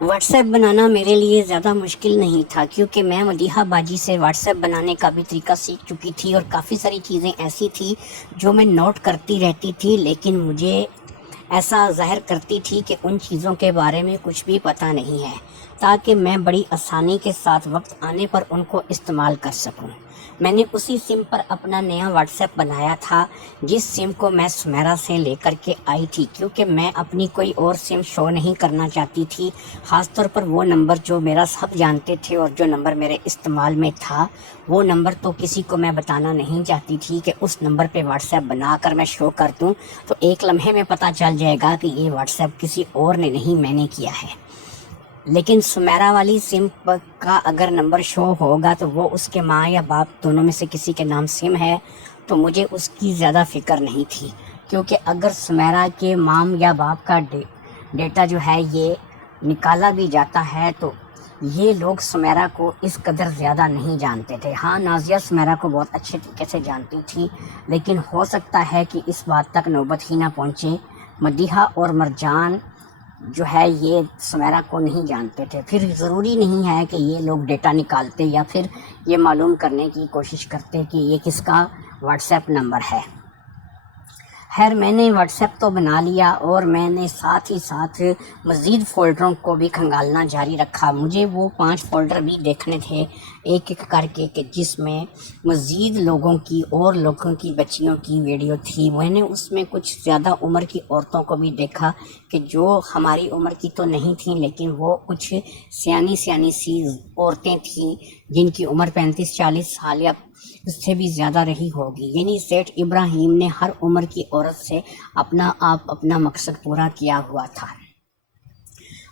What's app بنانا میرے لیے زیادہ مشکل نہیں تھا، کیونکہ میں مدیحہ باجی سے واٹس ایپ بنانے کا بھی طریقہ سیکھ چکی تھی، اور کافی ساری چیزیں ایسی تھی جو میں نوٹ کرتی رہتی تھی، لیکن مجھے ایسا ظاہر کرتی تھی کہ ان چیزوں کے بارے میں کچھ بھی پتہ نہیں ہے، تاکہ میں بڑی آسانی کے ساتھ وقت آنے پر ان کو استعمال کر سکوں۔ میں نے اسی سم پر اپنا نیا واٹس ایپ بنایا تھا، جس سم کو میں سمیرا سے لے کر کے آئی تھی، کیونکہ میں اپنی کوئی اور سم شو نہیں کرنا چاہتی تھی، خاص طور پر وہ نمبر جو میرا سب جانتے تھے اور جو نمبر میرے استعمال میں تھا، وہ نمبر تو کسی کو میں بتانا نہیں چاہتی تھی کہ اس نمبر پہ واٹس ایپ بنا کر میں شو کر دوں تو ایک لمحے میں پتہ چل جائے گا کہ یہ واٹس ایپ کسی اور نے نہیں، میں نے کیا ہے۔ لیکن سمیرا والی سم کا اگر نمبر شو ہوگا تو وہ اس کے ماں یا باپ دونوں میں سے کسی کے نام سم ہے، تو مجھے اس کی زیادہ فکر نہیں تھی، کیونکہ اگر سمیرا کے مام یا باپ کا ڈیٹا جو ہے یہ نکالا بھی جاتا ہے تو یہ لوگ سمیرا کو اس قدر زیادہ نہیں جانتے تھے۔ ہاں، نازیہ سمیرا کو بہت اچھے طریقے سے جانتی تھی، لیکن ہو سکتا ہے کہ اس بات تک نوبت ہی نہ پہنچے۔ مدیحہ اور مرجان جو ہے یہ سمیرا کو نہیں جانتے تھے، پھر ضروری نہیں ہے کہ یہ لوگ ڈیٹا نکالتے یا پھر یہ معلوم کرنے کی کوشش کرتے کہ یہ کس کا واٹس ایپ نمبر ہے۔ خیر، میں نے واٹس ایپ تو بنا لیا، اور میں نے ساتھ ہی ساتھ مزید فولڈروں کو بھی کھنگالنا جاری رکھا۔ مجھے وہ 5 فولڈر بھی دیکھنے تھے ایک ایک کر کے کہ جس میں مزید لوگوں کی اور لوگوں کی بچیوں کی ویڈیو تھی۔ میں نے اس میں کچھ زیادہ عمر کی عورتوں کو بھی دیکھا کہ جو ہماری عمر کی تو نہیں تھیں، لیکن وہ کچھ سیانی سی عورتیں تھیں جن کی عمر 35-40 سال یا اس سے بھی زیادہ رہی ہوگی۔ یعنی سیٹھ ابراہیم نے ہر عمر کی عورت سے اپنا مقصد پورا کیا ہوا تھا۔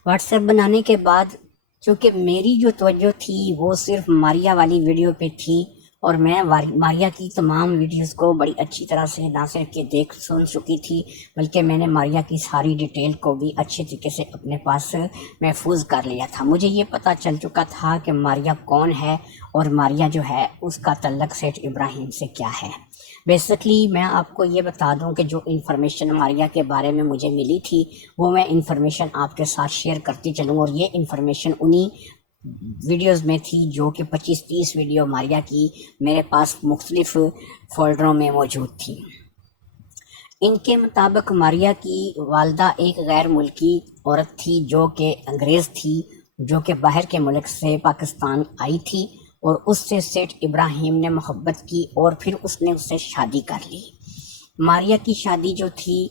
واٹس ایپ بنانے کے بعد چونکہ میری جو توجہ تھی وہ صرف ماریا والی ویڈیو پہ تھی، اور میں ماریا کی تمام ویڈیوز کو بڑی اچھی طرح سے نہ صرف کہ دیکھ سن چکی تھی، بلکہ میں نے ماریا کی ساری ڈیٹیل کو بھی اچھے طریقے سے اپنے پاس محفوظ کر لیا تھا۔ مجھے یہ پتہ چل چکا تھا کہ ماریا کون ہے، اور ماریا جو ہے اس کا تعلق سیٹھ ابراہیم سے کیا ہے۔ بیسکلی میں آپ کو یہ بتا دوں کہ جو انفارمیشن ماریا کے بارے میں مجھے ملی تھی وہ میں انفارمیشن آپ کے ساتھ شیئر کرتی چلوں، اور یہ انفارمیشن انہی ویڈیوز میں تھی جو کہ 25-30 ویڈیو ماریا کی میرے پاس مختلف فولڈروں میں موجود تھی۔ ان کے مطابق ماریا کی والدہ ایک غیر ملکی عورت تھی جو کہ انگریز تھی، جو کہ باہر کے ملک سے پاکستان آئی تھی، اور اس سے سیٹھ ابراہیم نے محبت کی اور پھر اس نے اس سے شادی کر لی۔ ماریا کی شادی جو تھی،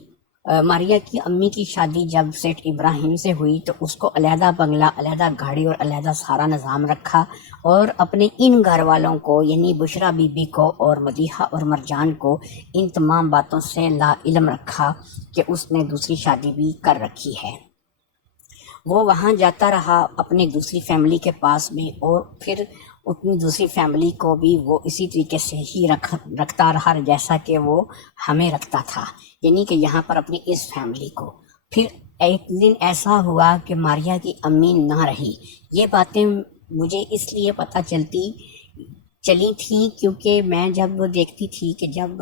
ماریا کی امی کی شادی جب سیٹھ ابراہیم سے ہوئی تو اس کو علیحدہ بنگلہ، علیحدہ گاڑی اور علیحدہ سارا نظام رکھا، اور اپنے ان گھر والوں کو یعنی بشرا بی بی کو اور مدیحہ اور مرجان کو ان تمام باتوں سے لا علم رکھا کہ اس نے دوسری شادی بھی کر رکھی ہے۔ وہ وہاں جاتا رہا اپنی دوسری فیملی کے پاس میں، اور پھر اپنی دوسری فیملی کو بھی وہ اسی طریقے سے ہی رکھتا رہا جیسا کہ وہ ہمیں رکھتا تھا، یعنی کہ یہاں پر اپنی اس فیملی کو۔ پھر ایک دن ایسا ہوا کہ ماریا کی امی نہ رہی۔ یہ باتیں مجھے اس لیے پتہ چلی تھیں کیونکہ میں جب دیکھتی تھی کہ جب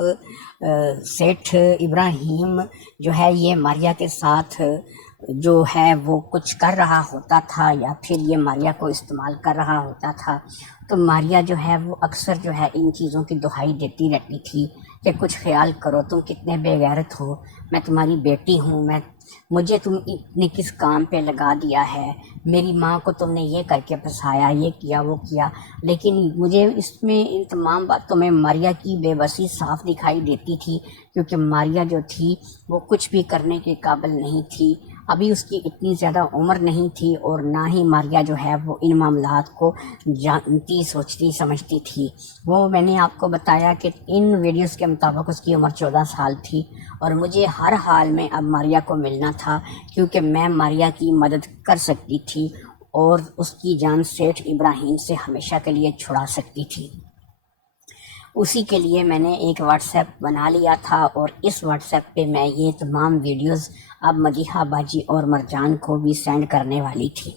سیٹھ ابراہیم جو ہے یہ ماریا کے ساتھ جو ہے وہ کچھ کر رہا ہوتا تھا یا پھر یہ ماریا کو استعمال کر رہا ہوتا تھا، تو ماریا جو ہے وہ اکثر جو ہے ان چیزوں کی دہائی دیتی رہتی تھی کہ کچھ خیال کرو، تم کتنے بے غیرت ہو، میں تمہاری بیٹی ہوں، مجھے تم نے کس کام پہ لگا دیا ہے، میری ماں کو تم نے یہ کر کے پھنسایا، یہ کیا وہ کیا۔ لیکن مجھے اس میں ان تمام باتوں میں ماریا کی بے بسی صاف دکھائی دیتی تھی، کیونکہ ماریا جو تھی وہ کچھ بھی کرنے کے قابل نہیں تھی، ابھی اس کی اتنی زیادہ عمر نہیں تھی، اور نہ ہی ماریا جو ہے وہ ان معاملات کو جانتی سوچتی سمجھتی تھی۔ وہ میں نے آپ کو بتایا کہ ان ویڈیوز کے مطابق اس کی عمر 14 سال تھی، اور مجھے ہر حال میں اب ماریا کو ملنا تھا کیونکہ میں ماریا کی مدد کر سکتی تھی اور اس کی جان سیٹھ ابراہیم سے ہمیشہ کے لیے چھڑا سکتی تھی۔ اسی کے لیے میں نے ایک واٹس ایپ بنا لیا تھا، اور اس واٹس ایپ پہ میں یہ تمام ویڈیوز اب مدیحہ باجی اور مرجان کو بھی سینڈ کرنے والی تھی،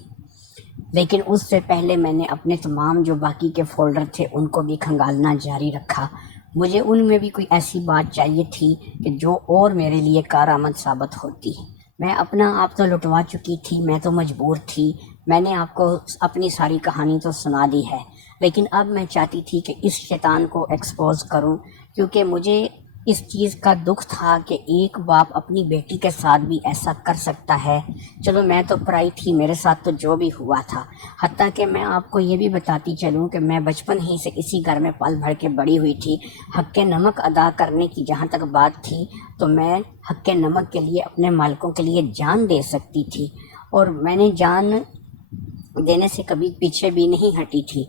لیکن اس سے پہلے میں نے اپنے تمام جو باقی کے فولڈر تھے ان کو بھی کھنگالنا جاری رکھا۔ مجھے ان میں بھی کوئی ایسی بات چاہیے تھی کہ جو اور میرے لیے کارآمد ثابت ہوتی، میں اپنا آپ تو لٹوا چکی تھی، میں تو مجبور تھی، میں نے آپ کو اپنی ساری کہانی تو سنا دی ہے، لیکن اب میں چاہتی تھی کہ اس شیطان کو ایکسپوز کروں، کیونکہ مجھے اس چیز کا دکھ تھا کہ ایک باپ اپنی بیٹی کے ساتھ بھی ایسا کر سکتا ہے۔ چلو میں تو پرائی تھی، میرے ساتھ تو جو بھی ہوا تھا، حتیٰ کہ میں آپ کو یہ بھی بتاتی چلوں کہ میں بچپن ہی سے اسی گھر میں پل بھر کے بڑی ہوئی تھی۔ حق نمک ادا کرنے کی جہاں تک بات تھی تو میں حق نمک کے لیے اپنے مالکوں کے لیے جان دے سکتی تھی، اور میں نے جان دینے سے کبھی پیچھے بھی نہیں ہٹی تھی۔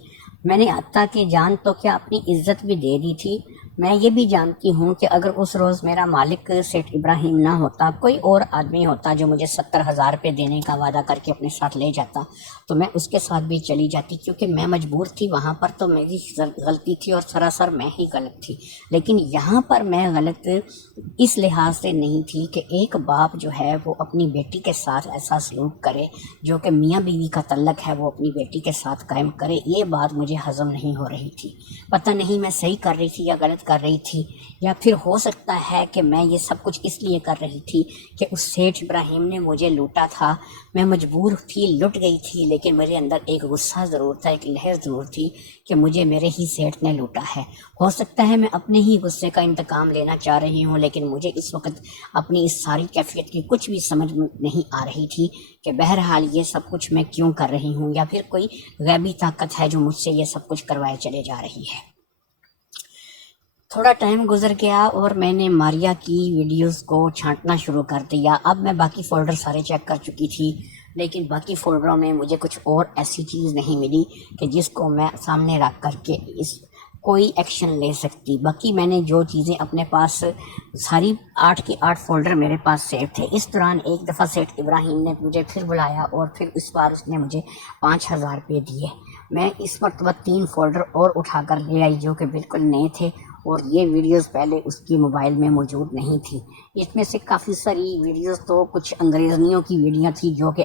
میں نے حتیٰ کہ جان تو کیا اپنی عزت بھی دے دی تھی۔ میں یہ بھی جانتی ہوں کہ اگر اس روز میرا مالک سیٹھ ابراہیم نہ ہوتا، کوئی اور آدمی ہوتا جو مجھے 70,000 روپے دینے کا وعدہ کر کے اپنے ساتھ لے جاتا، تو میں اس کے ساتھ بھی چلی جاتی، کیونکہ میں مجبور تھی۔ وہاں پر تو میری غلطی تھی اور سراسر میں ہی غلط تھی، لیکن یہاں پر میں غلط اس لحاظ سے نہیں تھی کہ ایک باپ جو ہے وہ اپنی بیٹی کے ساتھ ایسا سلوک کرے، جو کہ میاں بیوی کا تعلق ہے وہ اپنی بیٹی کے ساتھ قائم کرے۔ یہ بات مجھے ہضم نہیں ہو رہی تھی۔ پتہ نہیں میں صحیح کر رہی تھی یا غلط کر رہی تھی، یا پھر ہو سکتا ہے کہ میں یہ سب کچھ اس لیے کر رہی تھی کہ اس سیٹھ ابراہیم نے مجھے لوٹا تھا، میں مجبور تھی، لٹ گئی تھی، لیکن میرے اندر ایک غصہ ضرور تھا، ایک لہر ضرور تھی کہ مجھے میرے ہی سیٹھ نے لوٹا ہے۔ ہو سکتا ہے میں اپنے ہی غصے کا انتقام لینا چاہ رہی ہوں، لیکن مجھے اس وقت اپنی اس ساری کیفیت کی کچھ بھی سمجھ نہیں آ رہی تھی کہ بہرحال یہ سب کچھ میں کیوں کر رہی ہوں، یا پھر کوئی غیبی طاقت ہے جو مجھ سے یہ سب کچھ کروائے چلے جا رہی ہے۔ تھوڑا ٹائم گزر گیا اور میں نے ماریا کی ویڈیوز کو چھانٹنا شروع کر دیا۔ اب میں باقی فولڈر سارے چیک کر چکی تھی، لیکن باقی فولڈروں میں مجھے کچھ اور ایسی چیز نہیں ملی کہ جس کو میں سامنے رکھ کر کے کوئی ایکشن لے سکتی۔ باقی میں نے جو چیزیں اپنے پاس، ساری 8 کے 8 فولڈر میرے پاس سیو تھے۔ اس دوران ایک دفعہ سیٹھ ابراہیم نے مجھے پھر بلایا، اور پھر اس بار اس نے مجھے 5,000 روپے دیے۔ میں اس مرتبہ 3 فولڈر اور اٹھا کر لے آئی جو کہ بالکل نئے تھے، اور یہ ویڈیوز پہلے اس کی موبائل میں موجود نہیں تھی۔ اس میں سے کافی ساری ویڈیوز تو کچھ انگریزیوں کی ویڈیو تھی جو کہ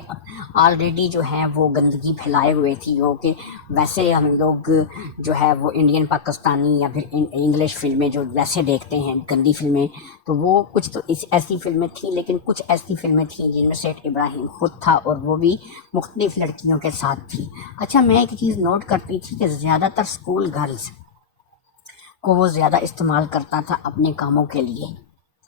آلریڈی جو ہیں وہ گندگی پھیلائے ہوئے تھی، جو کہ ویسے ہم لوگ جو ہے وہ انڈین پاکستانی یا پھر انگلش فلمیں جو ویسے دیکھتے ہیں گندی فلمیں، تو وہ کچھ تو ایسی فلمیں تھیں، لیکن کچھ ایسی فلمیں تھیں جن میں سیٹھ ابراہیم خود تھا، اور وہ بھی مختلف لڑکیوں کے ساتھ تھی۔ اچھا، میں ایک چیز نوٹ کرتی تھی کہ زیادہ تر اسکول گرلز کو وہ زیادہ استعمال کرتا تھا اپنے کاموں کے لیے۔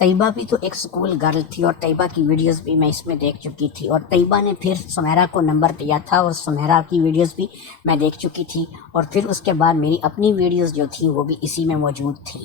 طیبہ بھی تو ایک سکول گرل تھی، اور طیبہ کی ویڈیوز بھی میں اس میں دیکھ چکی تھی، اور طیبہ نے پھر سمیرہ کو نمبر دیا تھا، اور سمیرہ کی ویڈیوز بھی میں دیکھ چکی تھی، اور پھر اس کے بعد میری اپنی ویڈیوز جو تھیں وہ بھی اسی میں موجود تھیں۔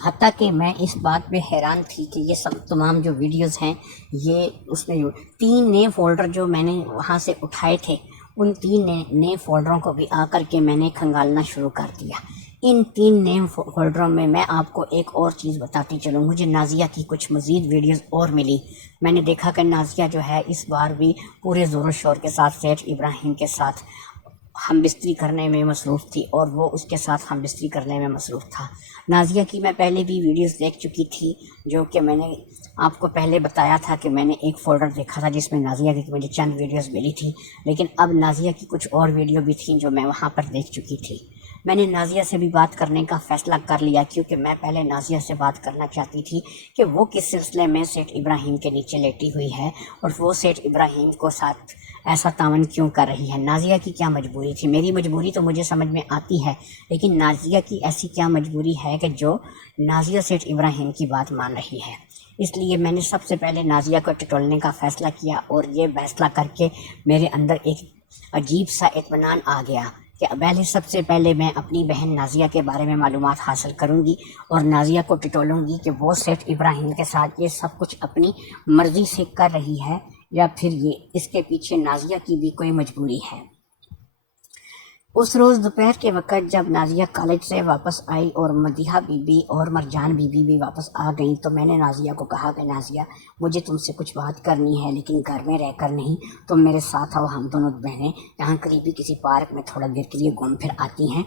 حتیٰ کہ میں اس بات پہ حیران تھی کہ یہ سب تمام جو ویڈیوز ہیں، یہ اس میں 3 نئے فولڈر جو میں نے وہاں سے اٹھائے تھے، ان 3 نئے فولڈروں کو بھی آ کر کے میں نے کھنگالنا شروع کر دیا۔ ان 3 نئے فولڈروں میں آپ کو ایک اور چیز بتاتی چلوں، مجھے نازیہ کی کچھ مزید ویڈیوز اور ملی۔ میں نے دیکھا کہ نازیہ جو ہے اس بار بھی پورے زور و شور کے ساتھ سیٹھ ابراہیم کے ساتھ ہم بستری کرنے میں مصروف تھی، اور وہ اس کے ساتھ ہم بستری کرنے میں مصروف تھا۔ نازیہ کی میں پہلے بھی ویڈیوز دیکھ چکی تھی، جو کہ میں نے آپ کو پہلے بتایا تھا کہ میں نے ایک فولڈر دیکھا تھا جس میں نازیہ کی مجھے چند ویڈیوز ملی تھی، لیکن اب نازیہ کی کچھ اور ویڈیو بھی تھیں جو میں وہاں پر دیکھ چکی تھی۔ میں نے نازیہ سے بھی بات کرنے کا فیصلہ کر لیا، کیونکہ میں پہلے نازیہ سے بات کرنا چاہتی تھی کہ وہ کس سلسلے میں سیٹھ ابراہیم کے نیچے لیٹی ہوئی ہے، اور وہ سیٹھ ابراہیم کو ساتھ ایسا تعاون کیوں کر رہی ہے۔ نازیہ کی کیا مجبوری تھی؟ میری مجبوری تو مجھے سمجھ میں آتی ہے، لیکن نازیہ کی ایسی کیا مجبوری ہے کہ جو نازیہ سیٹھ ابراہیم کی بات مان رہی ہے؟ اس لیے میں نے سب سے پہلے نازیہ کو ٹٹولنے کا فیصلہ کیا، اور یہ فیصلہ کر کے میرے اندر ایک عجیب سا اطمینان آ گیا کہ سب سے پہلے میں اپنی بہن نازیہ کے بارے میں معلومات حاصل کروں گی، اور نازیہ کو ٹٹولوں گی کہ وہ سیٹھ ابراہیم کے ساتھ یہ سب کچھ اپنی مرضی سے کر رہی ہے، یا پھر یہ اس کے پیچھے نازیہ کی بھی کوئی مجبوری ہے۔ اس روز دوپہر کے وقت جب نازیہ کالج سے واپس آئی اور مدیحہ بی بی اور مرجان بی بی بھی واپس آ گئیں، تو میں نے نازیہ کو کہا کہ نازیہ، مجھے تم سے کچھ بات کرنی ہے، لیکن گھر میں رہ کر نہیں، تم میرے ساتھ آؤ، ہم دونوں بہنیں یہاں قریبی کسی پارک میں تھوڑا دیر کے لیے گھوم پھر آتی ہیں۔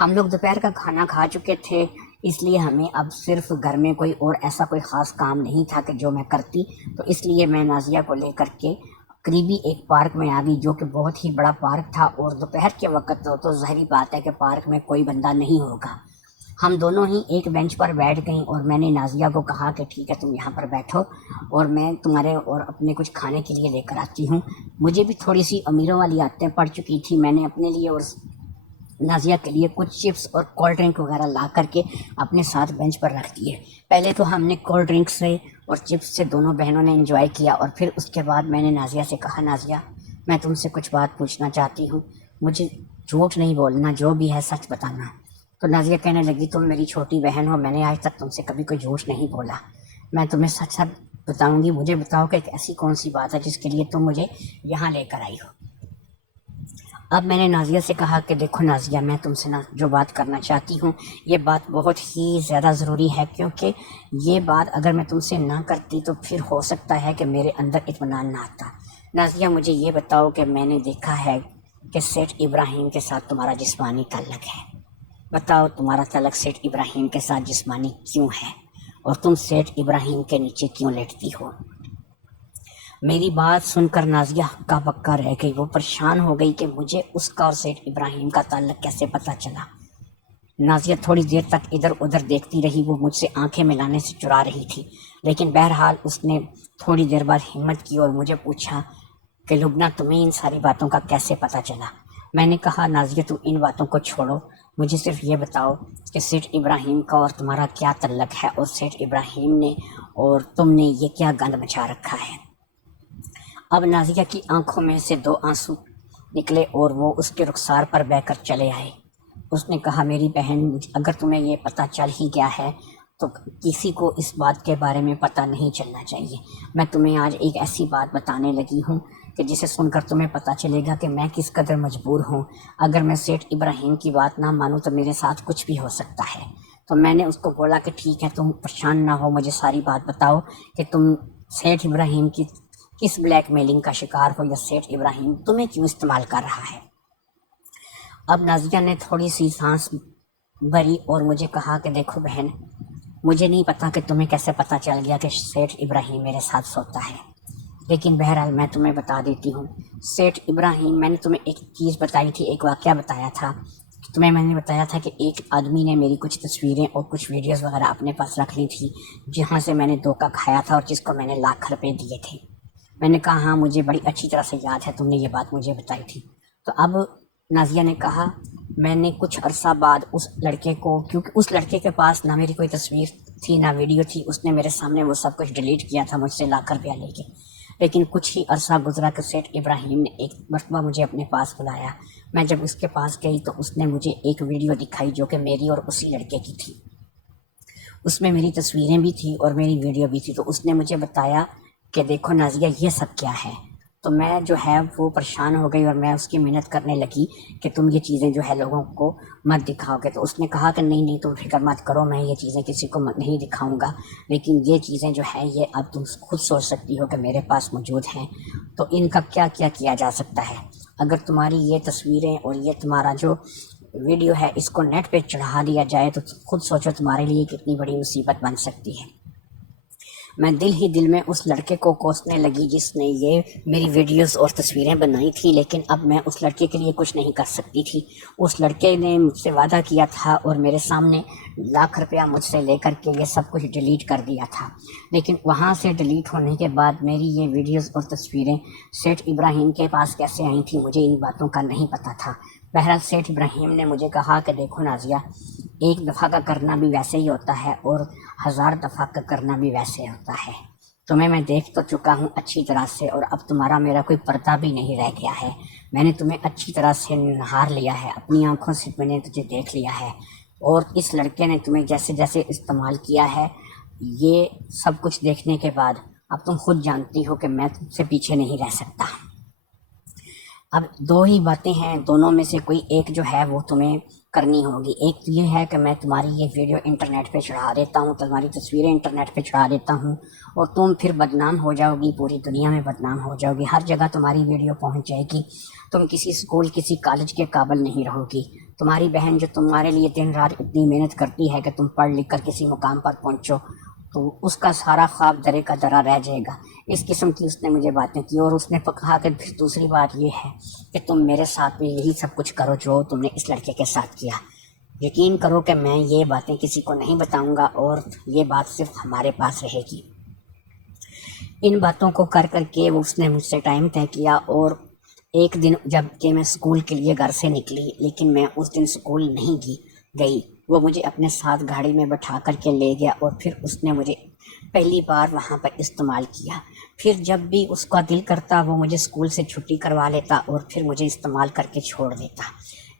ہم لوگ دوپہر کا کھانا کھا چکے تھے، اس لیے ہمیں اب صرف گھر میں کوئی اور ایسا کوئی خاص کام نہیں تھا کہ جو میں کرتی، تو اس لیے میں نازیہ کو لے کر کے قریبی ایک پارک میں آ گئی، جو کہ بہت ہی بڑا پارک تھا، اور دوپہر کے وقت تو ظاہری بات ہے کہ پارک میں کوئی بندہ نہیں ہوگا۔ ہم دونوں ہی ایک بینچ پر بیٹھ گئیں اور میں نے نازیہ کو کہا کہ ٹھیک ہے تم یہاں پر بیٹھو اور میں تمہارے اور اپنے کچھ کھانے کے لیے لے کر آتی ہوں۔ مجھے بھی تھوڑی سی امیروں والی عادتیں پڑ چکی تھی، میں نے اپنے لیے اور نازیہ کے لیے کچھ چپس اور کولڈ ڈرنک وغیرہ لا کر کے اپنے ساتھ بینچ پر رکھ دیے۔ پہلے تو ہم نے کولڈ ڈرنک سے اور چپس سے دونوں بہنوں نے انجوائے کیا، اور پھر اس کے بعد میں نے نازیہ سے کہا نازیہ میں تم سے کچھ بات پوچھنا چاہتی ہوں، مجھے جھوٹ نہیں بولنا، جو بھی ہے سچ بتانا۔ تو نازیہ کہنے لگی تم میری چھوٹی بہن ہو، میں نے آج تک تم سے کبھی کوئی جھوٹ نہیں بولا، میں تمہیں سچ سچ بتاؤں گی، مجھے بتاؤ کہ ایک ایسی کون سی بات ہے جس کے لیے تم مجھے یہاں لے کر آئی ہو۔ اب میں نے نازیہ سے کہا کہ دیکھو نازیہ، میں تم سے جو بات کرنا چاہتی ہوں یہ بات بہت ہی زیادہ ضروری ہے، کیونکہ یہ بات اگر میں تم سے نہ کرتی تو پھر ہو سکتا ہے کہ میرے اندر اطمینان نہ آتا۔ نازیہ مجھے یہ بتاؤ کہ میں نے دیکھا ہے کہ سیٹھ ابراہیم کے ساتھ تمہارا جسمانی تعلق ہے، بتاؤ تمہارا تعلق سیٹھ ابراہیم کے ساتھ جسمانی کیوں ہے، اور تم سیٹھ ابراہیم کے نیچے کیوں لیٹتی ہو؟ میری بات سن کر نازیہ ہکا بکا رہ گئی، وہ پریشان ہو گئی کہ مجھے اس کا اور سیٹھ ابراہیم کا تعلق کیسے پتہ چلا۔ نازیہ تھوڑی دیر تک ادھر ادھر دیکھتی رہی، وہ مجھ سے آنکھیں ملانے سے چرا رہی تھی، لیکن بہرحال اس نے تھوڑی دیر بعد ہمت کی اور مجھے پوچھا کہ لبنہ تمہیں ان ساری باتوں کا کیسے پتہ چلا؟ میں نے کہا نازیہ تم ان باتوں کو چھوڑو، مجھے صرف یہ بتاؤ کہ سیٹھ ابراہیم کا اور تمہارا کیا تعلق ہے، اور سیٹھ ابراہیم نے اور تم نے یہ کیا گند مچا رکھا ہے؟ اب نازیہ کی آنکھوں میں سے 2 آنسو نکلے اور وہ اس کے رخسار پر بہہ کر چلے آئے۔ اس نے کہا میری بہن، اگر تمہیں یہ پتہ چل ہی گیا ہے تو کسی کو اس بات کے بارے میں پتہ نہیں چلنا چاہیے۔ میں تمہیں آج ایک ایسی بات بتانے لگی ہوں کہ جسے سن کر تمہیں پتہ چلے گا کہ میں کس قدر مجبور ہوں۔ اگر میں سیٹھ ابراہیم کی بات نہ مانوں تو میرے ساتھ کچھ بھی ہو سکتا ہے۔ تو میں نے اس کو بولا کہ ٹھیک ہے تم پریشان نہ ہو، مجھے ساری بات بتاؤ کہ تم سیٹھ ابراہیم کی کس بلیک میلنگ کا شکار ہو، یا سیٹھ ابراہیم تمہیں کیوں استعمال کر رہا ہے؟ اب نازیہ نے تھوڑی سی سانس بھری اور مجھے کہا کہ دیکھو بہن، مجھے نہیں پتا کہ تمہیں کیسے پتہ چل گیا کہ سیٹھ ابراہیم میرے ساتھ سوتا ہے، لیکن بہرحال میں تمہیں بتا دیتی ہوں۔ سیٹھ ابراہیم، میں نے تمہیں ایک چیز بتائی تھی، ایک واقعہ بتایا تھا، تمہیں میں نے بتایا تھا کہ ایک آدمی نے میری کچھ تصویریں اور کچھ ویڈیوز وغیرہ اپنے پاس رکھ لی تھی، جہاں سے میں نے دھوکہ کھایا تھا اور جس کو میں نے لاکھ روپے دیے تھے۔ میں نے کہا ہاں مجھے بڑی اچھی طرح سے یاد ہے، تم نے یہ بات مجھے بتائی تھی۔ تو اب نازیہ نے کہا میں نے کچھ عرصہ بعد اس لڑکے کو، کیونکہ اس لڑکے کے پاس نہ میری کوئی تصویر تھی نہ ویڈیو تھی، اس نے میرے سامنے وہ سب کچھ ڈیلیٹ کیا تھا مجھ سے لاکھ روپیہ لے کے، لیکن کچھ ہی عرصہ گزرا کہ سیٹھ ابراہیم نے ایک مرتبہ مجھے اپنے پاس بلایا۔ میں جب اس کے پاس گئی تو اس نے مجھے ایک ویڈیو دکھائی جو کہ میری اور اسی لڑکے کی تھی، اس میں میری تصویریں بھی تھی اور میری ویڈیو بھی تھی۔ تو اس نے مجھے بتایا کہ دیکھو نازیہ یہ سب کیا ہے، تو میں جو ہے وہ پریشان ہو گئی اور میں اس کی محنت کرنے لگی کہ تم یہ چیزیں جو ہے لوگوں کو مت دکھاؤ گے۔ تو اس نے کہا کہ نہیں تم فکر مت کرو، میں یہ چیزیں کسی کو نہیں دکھاؤں گا، لیکن یہ چیزیں جو ہے یہ اب تم خود سوچ سکتی ہو کہ میرے پاس موجود ہیں، تو ان کا کیا کیا کیا جا سکتا ہے۔ اگر تمہاری یہ تصویریں اور یہ تمہارا جو ویڈیو ہے اس کو نیٹ پہ چڑھا دیا جائے تو خود سوچو تمہارے لیے کتنی بڑی مصیبت بن سکتی ہے۔ میں دل ہی دل میں اس لڑکے کو کوسنے لگی جس نے یہ میری ویڈیوز اور تصویریں بنائی تھی، لیکن اب میں اس لڑکے کے لیے کچھ نہیں کر سکتی تھی۔ اس لڑکے نے مجھ سے وعدہ کیا تھا اور میرے سامنے لاکھ روپیہ مجھ سے لے کر کے یہ سب کچھ ڈیلیٹ کر دیا تھا، لیکن وہاں سے ڈیلیٹ ہونے کے بعد میری یہ ویڈیوز اور تصویریں سیٹھ ابراہیم کے پاس کیسے آئی تھیں مجھے ان باتوں کا نہیں پتہ تھا۔ بہرحال سیٹھ ابراہیم نے مجھے کہا کہ دیکھو نازیہ، ایک دفعہ کا کرنا بھی ویسے ہی ہوتا ہے اور 1000 دفعہ کا کرنا بھی ویسے ہوتا ہے۔ تمہیں میں دیکھ تو چکا ہوں اچھی طرح سے، اور اب تمہارا میرا کوئی پردہ بھی نہیں رہ گیا ہے۔ میں نے تمہیں اچھی طرح سے نہار لیا ہے، اپنی آنکھوں سے میں نے تجھے دیکھ لیا ہے، اور اس لڑکے نے تمہیں جیسے جیسے استعمال کیا ہے، یہ سب کچھ دیکھنے کے بعد اب تم خود جانتی ہو کہ میں تم سے پیچھے نہیں رہ سکتا۔ اب 2 ہی باتیں ہیں، دونوں میں سے کوئی ایک جو ہے وہ تمہیں کرنی ہوگی۔ ایک تو یہ ہے کہ میں تمہاری یہ ویڈیو انٹرنیٹ پہ چڑھا دیتا ہوں، تمہاری تصویریں انٹرنیٹ پہ چڑھا دیتا ہوں، اور تم پھر بدنام ہو جاؤ گی، پوری دنیا میں بدنام ہو جاؤ گی، ہر جگہ تمہاری ویڈیو پہنچ جائے گی، تم کسی اسکول کسی کالج کے قابل نہیں رہو گی۔ تمہاری بہن جو تمہارے لیے دن رات اتنی محنت کرتی ہے کہ تم پڑھ لکھ کر کسی مقام پر پہنچو، تو اس کا سارا خواب درے کا درا رہ جائے گا۔ اس قسم کی اس نے مجھے باتیں کی، اور اس نے کہا کہ پھر دوسری بات یہ ہے کہ تم میرے ساتھ بھی یہی سب کچھ کرو جو تم نے اس لڑکے کے ساتھ کیا۔ یقین کرو کہ میں یہ باتیں کسی کو نہیں بتاؤں گا اور یہ بات صرف ہمارے پاس رہے گی۔ ان باتوں کو کر کر کے اس نے مجھ سے ٹائم طے کیا، اور ایک دن جب کہ میں اسکول کے لیے گھر سے نکلی، لیکن میں اس دن اسکول نہیں گئی، وہ مجھے اپنے ساتھ گاڑی میں بٹھا کر کے لے گیا، اور پھر اس نے مجھے پہلی بار وہاں پر استعمال کیا۔ پھر جب بھی اس کا دل کرتا وہ مجھے اسکول سے چھٹی کروا لیتا اور پھر مجھے استعمال کر کے چھوڑ دیتا۔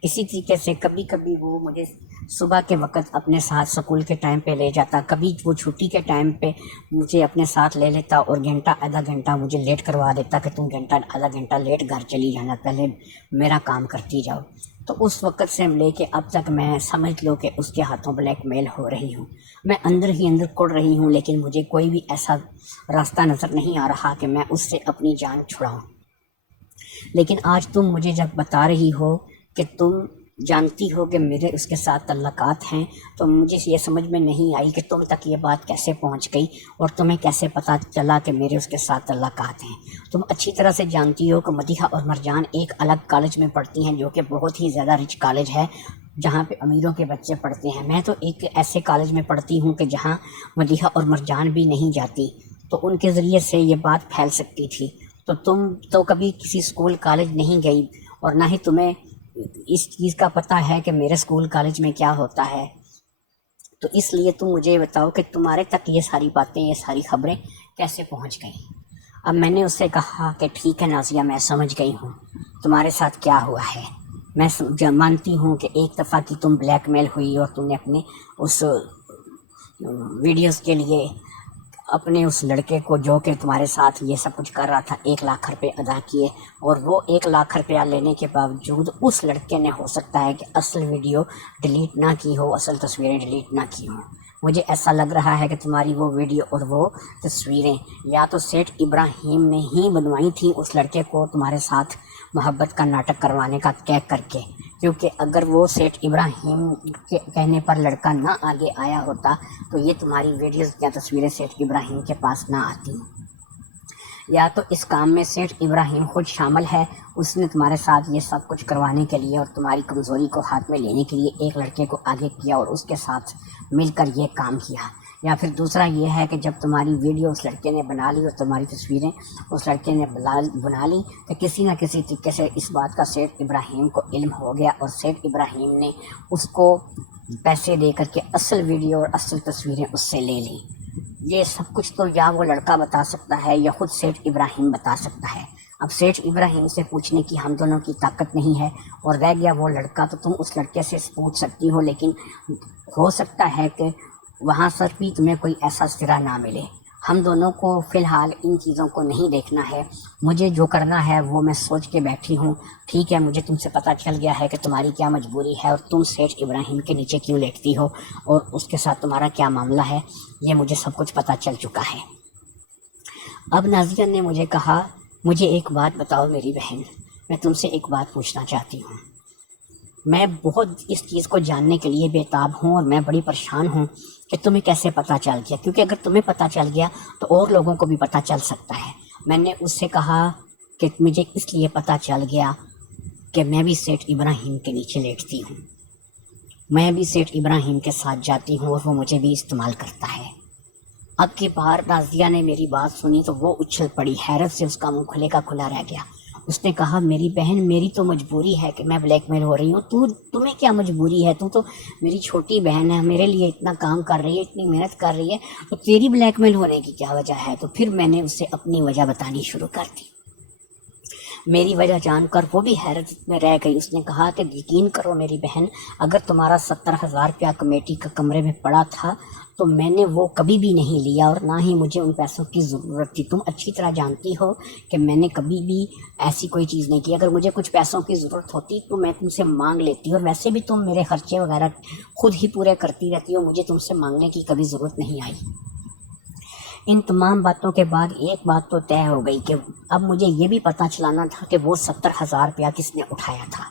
اسی طریقے سے کبھی کبھی وہ مجھے صبح کے وقت اپنے ساتھ اسکول کے ٹائم پہ لے جاتا، کبھی وہ چھٹی کے ٹائم پہ مجھے اپنے ساتھ لے لیتا اور گھنٹہ آدھا گھنٹہ مجھے لیٹ کروا دیتا کہ تم گھنٹہ آدھا گھنٹہ لیٹ گھر چلی جانا، پہلے میرا کام کرتی جاؤ۔ تو اس وقت سے لے کے اب تک میں سمجھ لو کہ اس کے ہاتھوں بلیک میل ہو رہی ہوں، میں اندر ہی اندر کڑ رہی ہوں، لیکن مجھے کوئی بھی ایسا راستہ نظر نہیں آ رہا کہ میں اس سے اپنی جان چھڑاؤں۔ لیکن آج تم مجھے جب بتا رہی ہو کہ تم جانتی ہو کہ میرے اس کے ساتھ تعلقات ہیں، تو مجھے یہ سمجھ میں نہیں آئی کہ تم تک یہ بات کیسے پہنچ گئی اور تمہیں کیسے پتہ چلا کہ میرے اس کے ساتھ تعلقات ہیں۔ تم اچھی طرح سے جانتی ہو کہ مدیحہ اور مرجان ایک الگ کالج میں پڑھتی ہیں جو کہ بہت ہی زیادہ رچ کالج ہے، جہاں پہ امیروں کے بچے پڑھتے ہیں۔ میں تو ایک ایسے کالج میں پڑھتی ہوں کہ جہاں مدیحہ اور مرجان بھی نہیں جاتی، تو ان کے ذریعے سے یہ بات پھیل سکتی تھی۔ تو تم تو کبھی کسی اسکول کالج نہیں گئی اور نہ ہی تمہیں اس چیز کا پتہ ہے کہ میرے اسکول کالج میں کیا ہوتا ہے، تو اس لیے تم مجھے بتاؤ کہ تمہارے تک یہ ساری باتیں، یہ ساری خبریں کیسے پہنچ گئیں۔ اب میں نے اس سے کہا کہ ٹھیک ہے نازیہ، میں سمجھ گئی ہوں تمہارے ساتھ کیا ہوا ہے، میں مانتی ہوں کہ ایک دفعہ کی تم بلیک میل ہوئی اور تم نے اپنے اس ویڈیوز کے لیے اپنے اس لڑکے کو جو کہ تمہارے ساتھ یہ سب کچھ کر رہا تھا 1,00,000 روپے ادا کیے، اور وہ 1,00,000 روپیہ لینے کے باوجود اس لڑکے نے ہو سکتا ہے کہ اصل ویڈیو ڈیلیٹ نہ کی ہو، اصل تصویریں ڈیلیٹ نہ کی ہوں۔ مجھے ایسا لگ رہا ہے کہ تمہاری وہ ویڈیو اور وہ تصویریں یا تو سیٹھ ابراہیم نے ہی بنوائی تھیں اس لڑکے کو تمہارے ساتھ محبت کا ناٹک کروانے کا کر کے، کیونکہ اگر وہ سیٹھ ابراہیم کے کہنے پر لڑکا نہ آگے آیا ہوتا تو یہ تمہاری ویڈیوز یا تصویریں سیٹھ ابراہیم کے پاس نہ آتی۔ یا تو اس کام میں سیٹھ ابراہیم خود شامل ہے، اس نے تمہارے ساتھ یہ سب کچھ کروانے کے لیے اور تمہاری کمزوری کو ہاتھ میں لینے کے لیے ایک لڑکے کو آگے کیا اور اس کے ساتھ مل کر یہ کام کیا، یا پھر دوسرا یہ ہے کہ جب تمہاری ویڈیو اس لڑکے نے بنا لی اور تمہاری تصویریں اس لڑکے نے بنا لی تو کسی نہ کسی طریقے سے اس بات کا سیٹھ ابراہیم کو علم ہو گیا اور سیٹھ ابراہیم نے اس کو پیسے دے کر کے اصل ویڈیو اور اصل تصویریں اس سے لے لیں۔ یہ سب کچھ تو یا وہ لڑکا بتا سکتا ہے یا خود سیٹھ ابراہیم بتا سکتا ہے۔ اب سیٹھ ابراہیم سے پوچھنے کی ہم دونوں کی طاقت نہیں ہے، اور رہ گیا وہ لڑکا تو تم اس لڑکے سے پوچھ سکتی ہو، لیکن ہو سکتا ہے کہ وہاں پر بھی تمہیں کوئی ایسا سرا نہ ملے۔ ہم دونوں کو فی الحال ان چیزوں کو نہیں دیکھنا ہے، مجھے جو کرنا ہے وہ میں سوچ کے بیٹھی ہوں۔ ٹھیک ہے، مجھے تم سے پتہ چل گیا ہے کہ تمہاری کیا مجبوری ہے اور تم سیٹھ ابراہیم کے نیچے کیوں لیٹتی ہو اور اس کے ساتھ تمہارا کیا معاملہ ہے، یہ مجھے سب کچھ پتہ چل چکا ہے۔ اب نازیہ نے مجھے کہا، مجھے ایک بات بتاؤ میری بہن، میں تم سے ایک بات پوچھنا چاہتی ہوں۔ میں بہت اس چیز کو جاننے کے لیے بےتاب ہوں اور میں بڑی پریشان ہوں کہ تمہیں کیسے پتہ چل گیا، کیونکہ اگر تمہیں پتہ چل گیا تو اور لوگوں کو بھی پتہ چل سکتا ہے۔ میں نے اس سے کہا کہ مجھے اس لیے پتہ چل گیا کہ میں بھی سیٹھ ابراہیم کے نیچے لیٹتی ہوں، میں بھی سیٹھ ابراہیم کے ساتھ جاتی ہوں اور وہ مجھے بھی استعمال کرتا ہے۔ اب کی بار نازیہ نے میری بات سنی تو وہ اچھل پڑی، حیرت سے اس کا منہ کھلے کا کھلا رہ گیا۔ اس نے کہا، میری بہن، میری تو مجبوری ہے کہ میں بلیک میل ہو رہی ہوں، تمہیں کیا مجبوری ہے؟ تو میری چھوٹی بہن ہے، میرے لیے اتنا کام کر رہی ہے، اتنی محنت کر رہی ہے، تو تیری بلیک میل ہونے کی کیا وجہ ہے؟ تو پھر میں نے اس سے اپنی وجہ بتانی شروع کر دی۔ میری وجہ جان کر وہ بھی حیرت میں رہ گئی۔ اس نے کہا کہ یقین کرو میری بہن، اگر تمہارا 70,000 روپیہ کمیٹی کا کمرے میں پڑا تھا تو میں نے وہ کبھی بھی نہیں لیا اور نہ ہی مجھے ان پیسوں کی ضرورت تھی۔ تم اچھی طرح جانتی ہو کہ میں نے کبھی بھی ایسی کوئی چیز نہیں کی۔ اگر مجھے کچھ پیسوں کی ضرورت ہوتی تو میں تم سے مانگ لیتی، اور ویسے بھی تم میرے خرچے وغیرہ خود ہی پورے کرتی رہتی ہو، مجھے تم سے مانگنے کی کبھی ضرورت نہیں آئی۔ ان تمام باتوں کے بعد ایک بات تو طے ہو گئی کہ اب مجھے یہ بھی پتہ چلانا تھا کہ وہ 70,000 روپیہ کس نے اٹھایا تھا۔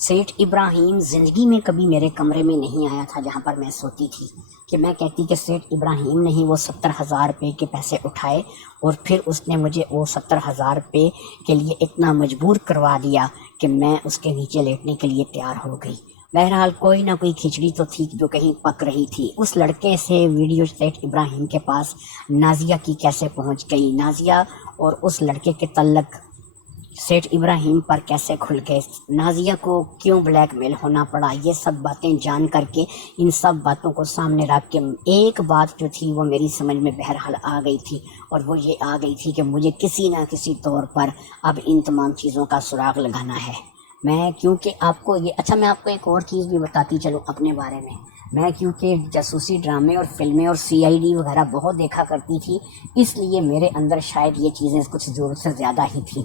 سیٹھ ابراہیم زندگی میں کبھی میرے کمرے میں نہیں آیا تھا جہاں پر میں سوتی تھی کہ میں کہتی کہ سیٹھ ابراہیم نے ہی وہ 70,000 روپے کے پیسے اٹھائے، اور پھر اس نے مجھے وہ 70,000 روپے کے لیے اتنا مجبور کروا دیا کہ میں اس کے نیچے لیٹنے کے لیے تیار ہو گئی۔ بہرحال کوئی نہ کوئی کھچڑی تو تھی جو کہیں پک رہی تھی۔ اس لڑکے سے ویڈیو سیٹ ابراہیم کے پاس نازیہ کی کیسے پہنچ گئی، نازیہ اور اس لڑکے کے تعلق سیٹ ابراہیم پر کیسے کھل گئے، نازیہ کو کیوں بلیک میل ہونا پڑا، یہ سب باتیں جان کر کے، ان سب باتوں کو سامنے رکھ کے ایک بات جو تھی وہ میری سمجھ میں بہرحال آ گئی تھی، اور وہ یہ آ گئی تھی کہ مجھے کسی نہ کسی طور پر اب ان تمام چیزوں کا سراغ لگانا ہے۔ میں کیونکہ آپ کو میں آپ کو ایک اور چیز بھی بتاتی چلوں اپنے بارے میں کیونکہ جاسوسی ڈرامے اور فلمیں اور CID وغیرہ بہت دیکھا کرتی تھی، اس لیے میرے اندر شاید یہ چیزیں کچھ ضرورت سے زیادہ ہی تھیں۔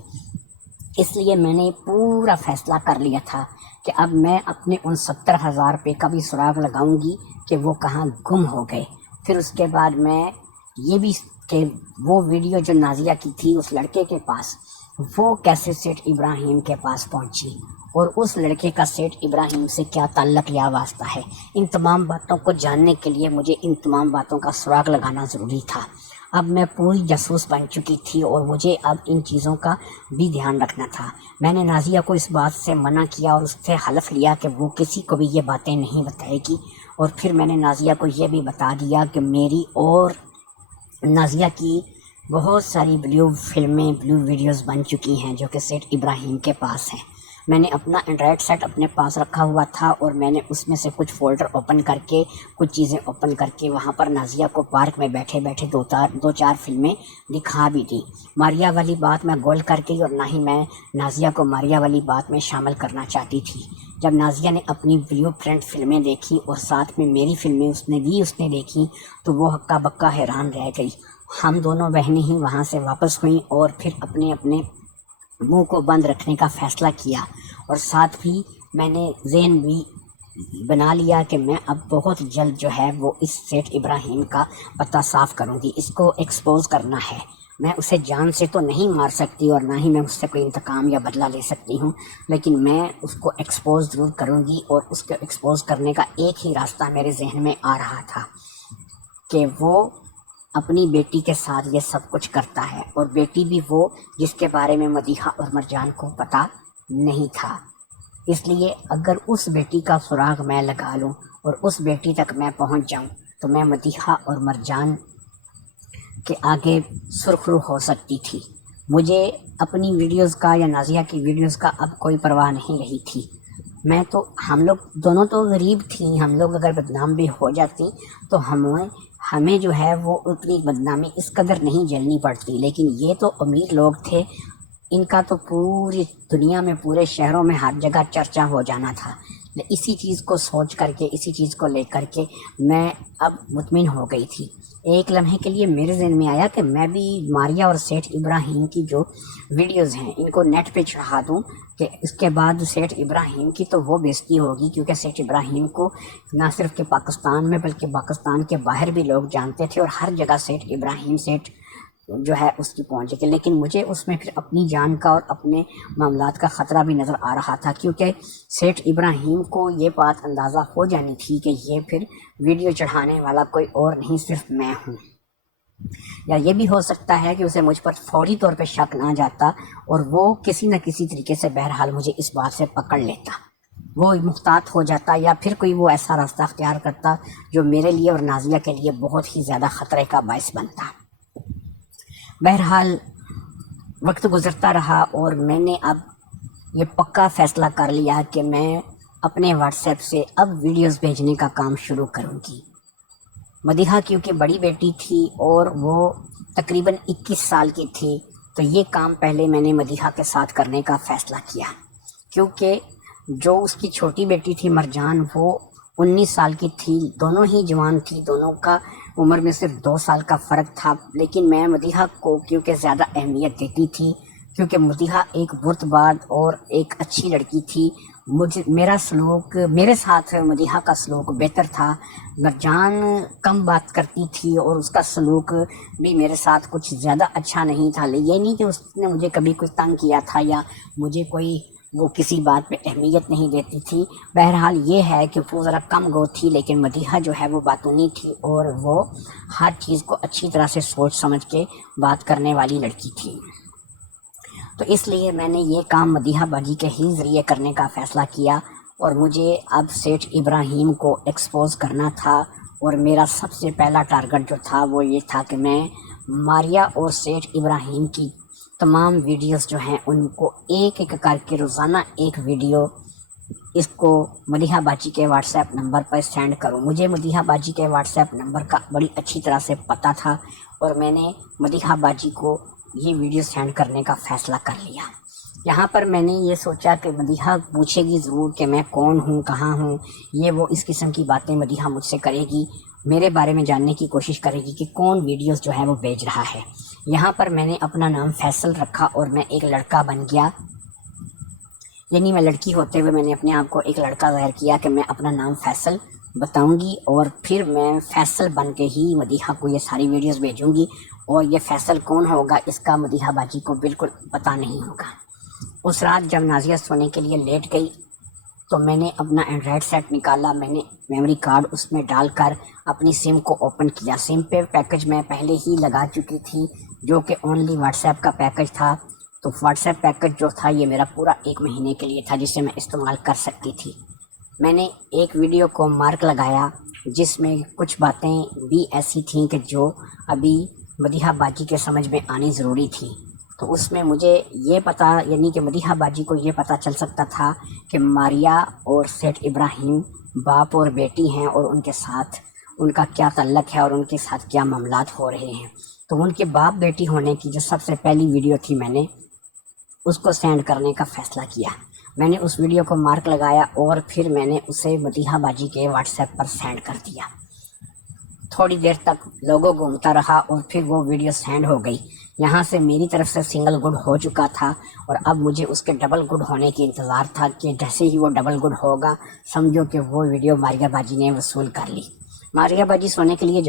اس لیے میں نے پورا فیصلہ کر لیا تھا کہ اب میں اپنے ان 70,000 روپے کا بھی سراغ لگاؤں گی کہ وہ کہاں گم ہو گئے۔ پھر اس کے بعد میں یہ بھی کہ وہ ویڈیو جو نازیہ کی تھی اس لڑکے کے پاس، وہ کیسے سیٹ ابراہیم کے پاس پہنچی، اور اس لڑکے کا سیٹ ابراہیم سے کیا تعلق یا واسطہ ہے۔ ان تمام باتوں کو جاننے کے لیے مجھے ان تمام باتوں کا سراغ لگانا ضروری تھا۔ اب میں پوری جاسوس بن چکی تھی اور مجھے اب ان چیزوں کا بھی دھیان رکھنا تھا۔ میں نے نازیہ کو اس بات سے منع کیا اور اس سے حلف لیا کہ وہ کسی کو بھی یہ باتیں نہیں بتائے گی، اور پھر میں نے نازیہ کو یہ بھی بتا دیا کہ میری اور نازیہ کی بہت ساری بلیو فلمیں، بلیو ویڈیوز بن چکی ہیں جو کہ سیٹ ابراہیم کے پاس ہیں۔ میں نے اپنا اینڈرائڈ سیٹ اپنے پاس رکھا ہوا تھا اور میں نے اس میں سے کچھ فولڈر اوپن کر کے، کچھ چیزیں اوپن کر کے وہاں پر نازیہ کو پارک میں بیٹھے بیٹھے دو چار فلمیں دکھا بھی دی۔ ماریا والی بات میں گول کر کے، اور نہ ہی میں نازیہ کو ماریا والی بات میں شامل کرنا چاہتی تھی۔ جب نازیہ نے اپنی بلیو پرنٹ فلمیں دیکھی اور ساتھ میں میری فلمیں اس نے دیکھی تو وہ ہکا بکا حیران رہ گئی۔ ہم دونوں بہنیں ہی وہاں سے واپس ہوئیں اور پھر اپنے اپنے منہ کو بند رکھنے کا فیصلہ کیا، اور ساتھ بھی میں نے ذہن بھی بنا لیا کہ میں اب بہت جلد جو ہے وہ اس سیٹ ابراہیم کا پتہ صاف کروں گی، اس کو ایکسپوز کرنا ہے۔ میں اسے جان سے تو نہیں مار سکتی اور نہ ہی میں اس سے کوئی انتقام یا بدلہ لے سکتی ہوں، لیکن میں اس کو ایکسپوز ضرور کروں گی، اور اس کو ایکسپوز کرنے کا ایک ہی راستہ میرے ذہن میں آ رہا تھا کہ وہ اپنی بیٹی کے ساتھ یہ سب کچھ کرتا ہے، اور بیٹی بھی وہ جس کے بارے میں مدیحہ اور مرجان کو پتہ نہیں تھا۔ اس لیے اگر اس بیٹی کا سراغ میں لگا لوں اور اس بیٹی تک میں پہنچ جاؤں تو میں مدیحہ اور مرجان کے آگے سرخرو ہو سکتی تھی۔ مجھے اپنی ویڈیوز کا یا نازیہ کی ویڈیوز کا اب کوئی پرواہ نہیں رہی تھی۔ ہم لوگ دونوں تو غریب تھیں، ہم لوگ اگر بدنام بھی ہو جاتی تو ہمیں جو ہے وہ اتنی بدنامی اس قدر نہیں جھیلنی پڑتی، لیکن یہ تو امیر لوگ تھے، ان کا تو پوری دنیا میں، پورے شہروں میں ہر جگہ چرچا ہو جانا تھا۔ اسی چیز کو سوچ کر کے، اسی چیز کو لے کر کے میں اب مطمئن ہو گئی تھی۔ ایک لمحے کے لیے میرے ذہن میں آیا کہ میں بھی ماریا اور سیٹ ابراہیم کی جو ویڈیوز ہیں ان کو نیٹ پہ چڑھا دوں، کہ اس کے بعد سیٹ ابراہیم کی تو وہ بےزتی ہوگی، کیونکہ سیٹ ابراہیم کو نہ صرف کہ پاکستان میں بلکہ پاکستان کے باہر بھی لوگ جانتے تھے، اور ہر جگہ سیٹ ابراہیم سیٹ جو ہے اس کی پہنچے گی۔ لیکن مجھے اس میں پھر اپنی جان کا اور اپنے معاملات کا خطرہ بھی نظر آ رہا تھا، کیونکہ سیٹ ابراہیم کو یہ بات اندازہ ہو جانی تھی کہ یہ پھر ویڈیو چڑھانے والا کوئی اور نہیں، صرف میں ہوں۔ یا یہ بھی ہو سکتا ہے کہ اسے مجھ پر فوری طور پہ شک نہ جاتا اور وہ کسی نہ کسی طریقے سے بہرحال مجھے اس بات سے پکڑ لیتا، وہ محتاط ہو جاتا، یا پھر کوئی وہ ایسا راستہ اختیار کرتا جو میرے لیے اور نازیہ کے لیے بہت ہی زیادہ خطرے کا باعث بنتا۔ بہرحال وقت گزرتا رہا اور میں نے اب یہ پکا فیصلہ کر لیا کہ میں اپنے واٹس ایپ سے اب ویڈیوز بھیجنے کا کام شروع کروں گی۔ مدیحہ کیونکہ بڑی بیٹی تھی اور وہ تقریباً 21 سال کی تھی، تو یہ کام پہلے میں نے مدیحہ کے ساتھ کرنے کا فیصلہ کیا، کیونکہ جو اس کی چھوٹی بیٹی تھی مرجان وہ 19 سال کی تھی، دونوں ہی جوان تھی، دونوں کا عمر میں صرف 2 سال کا فرق تھا، لیکن میں مدیحہ کو کیونکہ زیادہ اہمیت دیتی تھی، کیونکہ مدیحہ ایک برتباد اور ایک اچھی لڑکی تھی، میرے ساتھ مدیحہ کا سلوک بہتر تھا۔ مرجان کم بات کرتی تھی اور اس کا سلوک بھی میرے ساتھ کچھ زیادہ اچھا نہیں تھا، یہ نہیں کہ اس نے مجھے کبھی کوئی تنگ کیا تھا یا مجھے وہ کسی بات پہ اہمیت نہیں دیتی تھی۔ بہرحال یہ ہے کہ وہ ذرا کم گو تھی، لیکن مدیحہ جو ہے وہ باتونی تھی اور وہ ہر چیز کو اچھی طرح سے سوچ سمجھ کے بات کرنے والی لڑکی تھی۔ تو اس لیے میں نے یہ کام مدیحہ باجی کے ہی ذریعے کرنے کا فیصلہ کیا، اور مجھے اب سیٹھ ابراہیم کو ایکسپوز کرنا تھا، اور میرا سب سے پہلا ٹارگٹ جو تھا وہ یہ تھا کہ میں ماریہ اور سیٹھ ابراہیم کی تمام ویڈیوز جو ہیں ان کو ایک ایک کر کے روزانہ ایک ویڈیو اس کو مدیحہ باجی کے واٹس ایپ نمبر پر سینڈ کروں۔ مجھے مدیحہ باجی کے واٹس ایپ نمبر کا بڑی اچھی طرح سے پتہ تھا، اور میں نے مدیحہ باجی کو یہ ویڈیو سینڈ کرنے کا فیصلہ کر لیا۔ یہاں پر میں نے یہ سوچا کہ مدیحہ پوچھے گی ضرور کہ میں کون ہوں، کہاں ہوں، یہ وہ اس قسم کی باتیں مدیحہ مجھ سے کرے گی، میرے بارے میں جاننے کی کوشش کرے گی کہ کون ویڈیوز جو ہے وہ بھیج رہا ہے۔ یہاں پر میں نے اپنا نام فیصل رکھا اور میں ایک لڑکا بن گیا، یعنی میں لڑکی ہوتے ہوئے میں نے اپنے آپ کو ایک لڑکا ظاہر کیا کہ میں اپنا نام فیصل بتاؤں گی، اور پھر میں فیصل بن کے ہی مدیحہ کو یہ ساری ویڈیوز بھیجوں گی، اور یہ فیصل کون ہوگا اس کا مدیحہ باجی کو بالکل پتہ نہیں ہوگا۔ اس رات جب نازیہ سونے کے لیے لیٹ گئی تو میں نے اپنا اینڈرائڈ سیٹ نکالا، میں نے میموری کارڈ اس میں ڈال کر اپنی سم کو اوپن کیا۔ سم پہ پیکج میں پہلے ہی لگا چکی تھی جو کہ اونلی واٹس ایپ کا پیکج تھا، تو واٹس ایپ پیکج جو تھا یہ میرا پورا 1 مہینے کے لیے تھا جسے میں استعمال کر سکتی تھی۔ میں نے ایک ویڈیو کو مارک لگایا جس میں کچھ باتیں بھی ایسی تھیں کہ جو ابھی مدیحہ باجی کے سمجھ میں آنی ضروری تھی، تو اس میں مجھے یہ پتہ، یعنی کہ مدیحہ باجی کو یہ پتہ چل سکتا تھا کہ ماریہ اور سیٹھ ابراہیم باپ اور بیٹی ہیں، اور ان کے ساتھ ان کا کیا تعلق ہے اور ان کے ساتھ کیا معاملات ہو رہے ہیں۔ تو ان کے باپ بیٹی ہونے کی جو سب سے پہلی ویڈیو تھی میں نے اس کو سینڈ کرنے کا فیصلہ کیا۔ میں نے اس ویڈیو کو مارک لگایا اور پھر میں نے اسے مدیحہ باجی کے واٹس ایپ پر سینڈ کر دیا۔ تھوڑی دیر تک لوگو گھومتا رہا اور پھر وہ ویڈیو سینڈ ہو گئی۔ یہاں سے میری طرف سے سنگل گڈ ہو چکا تھا، اور اب مجھے اس کے ڈبل گڈ ہونے کی انتظار تھا کہ جیسے ہی وہ ڈبل گڈ ہوگا سمجھو کہ وہ ویڈیو ماریہ باجی نے وصول کر لی۔ ماریہ باجی سونے کے لیے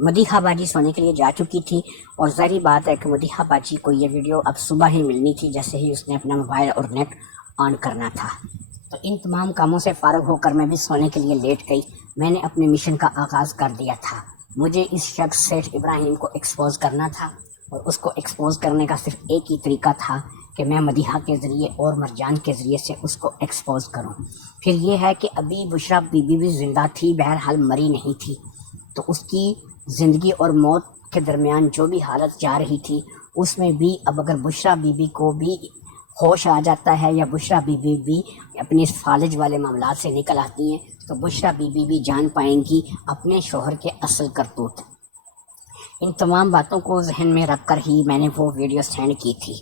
مدیحہ باجی سونے کے لیے جا چکی تھی، اور ظاہری بات ہے کہ مدیحہ باجی کو یہ ویڈیو اب صبح ہی ملنی تھی جیسے ہی اس نے اپنا موبائل اور نیٹ آن کرنا تھا۔ تو ان تمام کاموں سے فارغ ہو کر میں بھی سونے کے لیے لیٹ گئی۔ میں نے اپنے مشن کا آغاز کر دیا تھا۔ مجھے اس شخص سیٹھ ابراہیم کو ایکسپوز کرنا تھا، اور اس کو ایکسپوز کرنے کا صرف ایک ہی طریقہ تھا کہ میں مدیحہ کے ذریعے اور مرجان کے ذریعے سے اس کو ایکسپوز کروں۔ پھر یہ ہے کہ ابھی بشریٰ بی بی بھی زندہ تھی، بہرحال مری نہیں تھی، تو اس کی زندگی اور موت کے درمیان جو بھی حالت جا رہی تھی اس میں بھی اب اگر بشریٰ بی بی کو بھی ہوش آ جاتا ہے یا بشریٰ بی بی بھی اپنے فالج والے معاملات سے نکل آتی ہیں تو بشریٰ بی بی بھی جان پائیں گی اپنے شوہر کے اصل کرتوت۔ ان تمام باتوں کو ذہن میں رکھ کر ہی میں نے وہ ویڈیو سینڈ کی تھی۔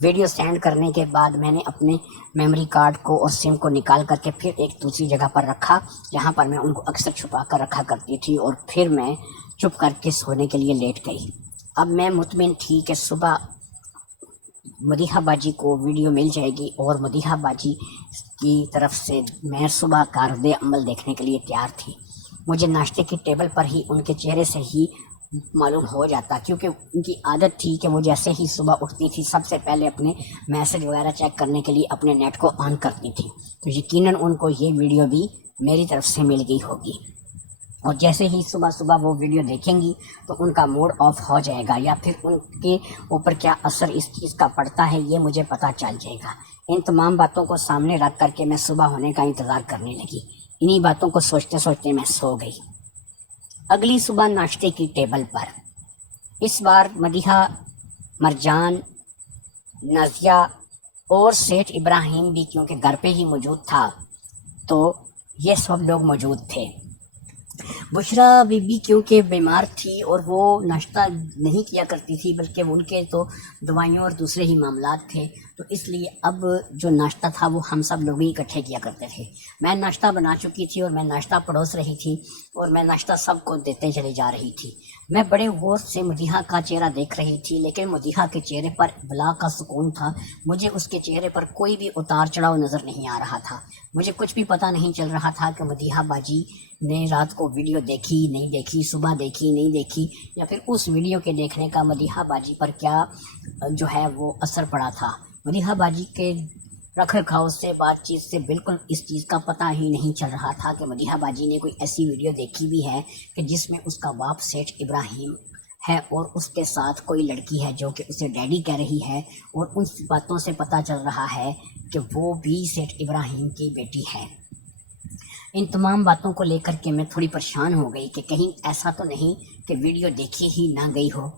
ویڈیو سینڈ کرنے کے بعد میں نے اپنے میموری کارڈ کو اور سم کو نکال کر کے پھر ایک دوسری جگہ پر رکھا جہاں پر میں ان کو اکثر چھپا کر رکھا کرتی تھی، اور پھر میں چپ کر کے سونے کے لیے لیٹ گئی۔ اب میں مطمئن تھی کہ صبح مدیحہ باجی کو ویڈیو مل جائے گی، اور مدیحہ باجی کی طرف سے میں صبح کا رد عمل دیکھنے کے لیے تیار تھی۔ مجھے ناشتے کی ٹیبل پر ہی ان کے چہرے سے ہی معلوم ہو جاتا، کیونکہ ان کی عادت تھی کہ وہ جیسے ہی صبح اٹھتی تھی سب سے پہلے اپنے میسج وغیرہ چیک کرنے کے لیے اپنے نیٹ کو آن کرتی تھی، تو یقیناً ان کو یہ ویڈیو بھی میری طرف سے مل گئی ہوگی، اور جیسے ہی صبح صبح وہ ویڈیو دیکھیں گی تو ان کا موڈ آف ہو جائے گا، یا پھر ان کے اوپر کیا اثر اس چیز کا پڑتا ہے یہ مجھے پتہ چل جائے گا۔ ان تمام باتوں کو سامنے رکھ کر کے میں صبح ہونے کا انتظار کرنے لگی۔ انہی باتوں کو سوچتے سوچتے میں سو گئی۔ اگلی صبح ناشتے کی ٹیبل پر اس بار مدیحہ، مرجان، نازیہ اور سیٹھ ابراہیم بھی کیونکہ گھر پہ ہی موجود تھا تو یہ سب لوگ موجود تھے۔ بشریٰ بی بی کیونکہ بیمار تھی اور وہ ناشتہ نہیں کیا کرتی تھی بلکہ ان کے تو دوائیوں اور دوسرے ہی معاملات تھے، تو اس لیے اب جو ناشتہ تھا وہ ہم سب لوگ ہی اکٹھے کیا کرتے تھے۔ میں ناشتہ بنا چکی تھی اور میں ناشتہ پڑوس رہی تھی اور میں ناشتہ سب کو دیتے چلی جا رہی تھی۔ میں بڑے غور سے مدیحہ کا چہرہ دیکھ رہی تھی، لیکن مدیحہ کے چہرے پر بلا کا سکون تھا۔ مجھے اس کے چہرے پر کوئی بھی اتار چڑھاؤ نظر نہیں آ رہا تھا۔ مجھے کچھ بھی پتہ نہیں چل رہا تھا کہ مدیحہ باجی نے رات کو ویڈیو دیکھی نہیں دیکھی، صبح دیکھی نہیں دیکھی، یا پھر اس ویڈیو کے دیکھنے کا مدیحہ باجی پر کیا جو ہے وہ اثر پڑا تھا۔ مدیحہ باجی کے رکھ رکھاؤ سے، بات چیت سے بالکل اس چیز کا پتہ ہی نہیں چل رہا تھا کہ مدیحہ باجی نے کوئی ایسی ویڈیو دیکھی بھی ہے کہ جس میں اس کا باپ سیٹھ ابراہیم ہے اور اس کے ساتھ کوئی لڑکی ہے جو کہ اسے ڈیڈی کہہ رہی ہے، اور ان باتوں سے پتہ چل رہا ہے کہ وہ بھی سیٹھ ابراہیم کی بیٹی ہے۔ ان تمام باتوں کو لے کر کے میں تھوڑی پریشان ہو گئی کہ کہیں ایسا تو نہیں کہ ویڈیو دیکھی ہی نہ گئی ہو۔